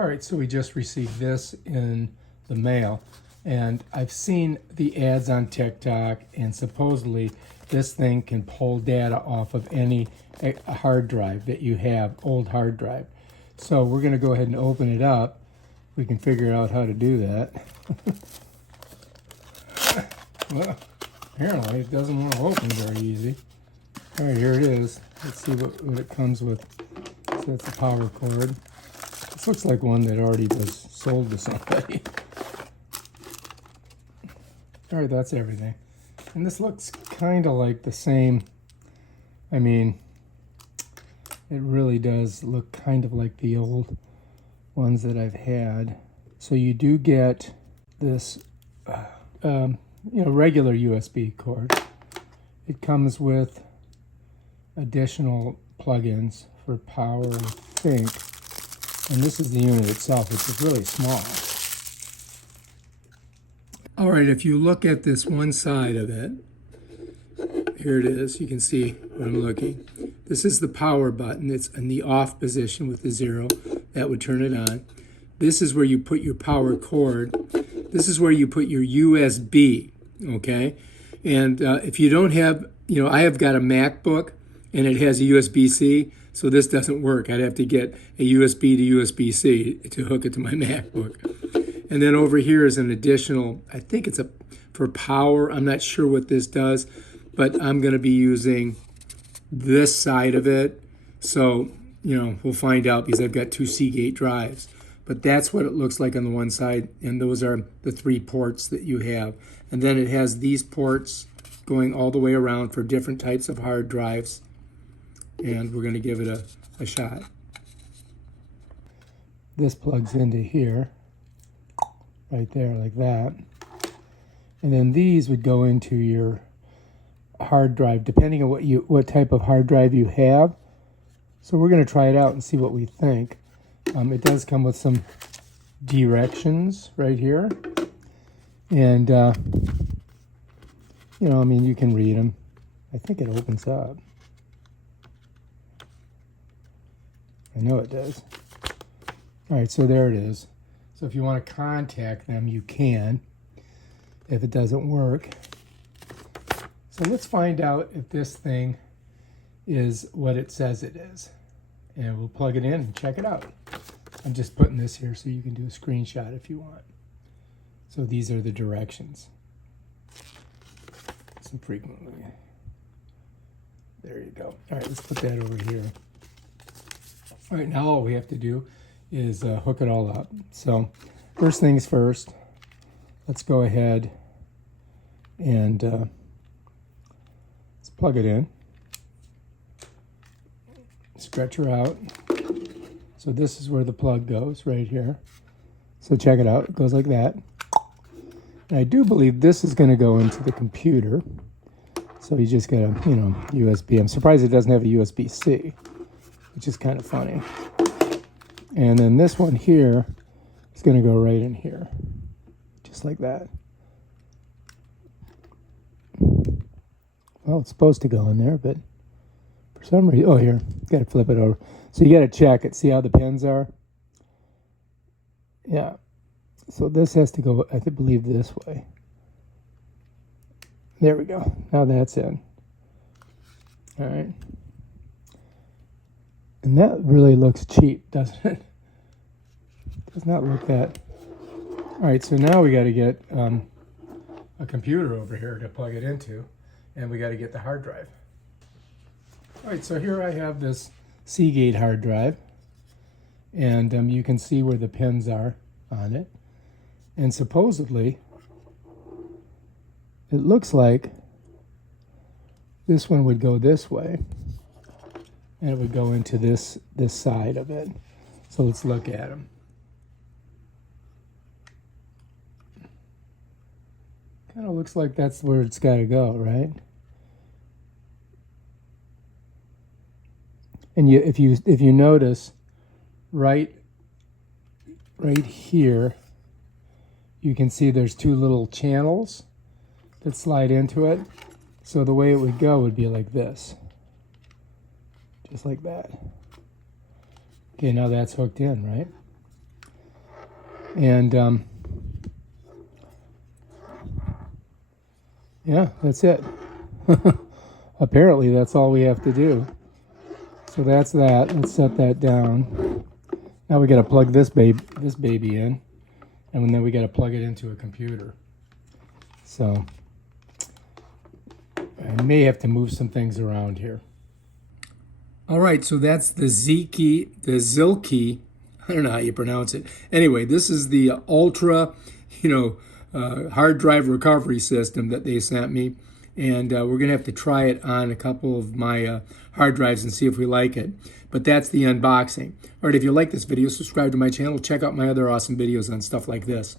All right, so we just received this in the mail, and I've seen the ads on TikTok, and supposedly this thing can pull data off of any hard drive that you have, old hard drive. So we're going to go ahead and open it up. We can figure out how to do that. Well, apparently it doesn't want to open very easy. All right, here it is. Let's see what it comes with. So that's a power cord. This looks like one that already was sold to somebody. All right, that's everything. And this looks kind of like the same. I mean, it really does look kind of like the old ones that I've had. So you do get this, regular USB cord. It comes with additional plugins for power, I think. And this is the unit itself, which is really small. All right, if you look at this one side of it, here it is. You can see what I'm looking. This is the power button. It's in the off position with the 0. That would turn it on. This is where you put your power cord. This is where you put your USB, okay? And if you don't have, I have got a MacBook, and it has a USB-C, so this doesn't work. I'd have to get a USB to USB-C to hook it to my MacBook. And then over here is an additional, I think it's for power. I'm not sure what this does, but I'm going to be using this side of it. So, we'll find out because I've got 2 Seagate drives. But that's what it looks like on the one side, and those are the 3 ports that you have. And then it has these ports going all the way around for different types of hard drives. And we're going to give it a shot. This plugs into here, right there, like that. And then these would go into your hard drive, depending on what type of hard drive you have. So we're going to try it out and see what we think. It does come with some directions right here. And, you can read them. I think it opens up. I know it does. All right, so there it is. So if you want to contact them, you can, if it doesn't work. So let's find out if this thing is what it says it is. And we'll plug it in and check it out. I'm just putting this here so you can do a screenshot if you want. So these are the directions. Some frequently. There you go. All right, let's put that over here. All right, now all we have to do is hook it all up. So first things first, let's go ahead and let's plug it in. Stretch her out. So this is where the plug goes, right here. So check it out. It goes like that. And I do believe this is going to go into the computer. So you just get a, USB. I'm surprised it doesn't have a USB-C, which is kind of funny. And then this one here is going to go right in here, just like that. Well, it's supposed to go in there, but for some reason, oh, here, got to flip it over. So you got to check it, see how the pins are? Yeah. So this has to go, I believe, this way. There we go. Now that's in. All right. And that really looks cheap, doesn't it? Does not look that. All right, so now we got to get a computer over here to plug it into, and we got to get the hard drive. All right, so here I have this Seagate hard drive, and you can see where the pins are on it. And supposedly, it looks like this one would go this way, and it would go into this side of it. So let's look at them. Kind of looks like that's where it's got to go, right? And if you notice, right here, you can see there's 2 little channels that slide into it. So the way it would go would be like this. Just like that. Okay, now that's hooked in, right? And yeah, that's it. Apparently, that's all we have to do. So that's that. Let's set that down. Now we got to plug this baby in, and then we got to plug it into a computer. So I may have to move some things around here. All right, so that's the ZILKEE. I don't know how you pronounce it. Anyway, this is the Ultra, hard drive recovery system that they sent me. And we're going to have to try it on a couple of my hard drives and see if we like it. But that's the unboxing. All right, if you like this video, subscribe to my channel. Check out my other awesome videos on stuff like this.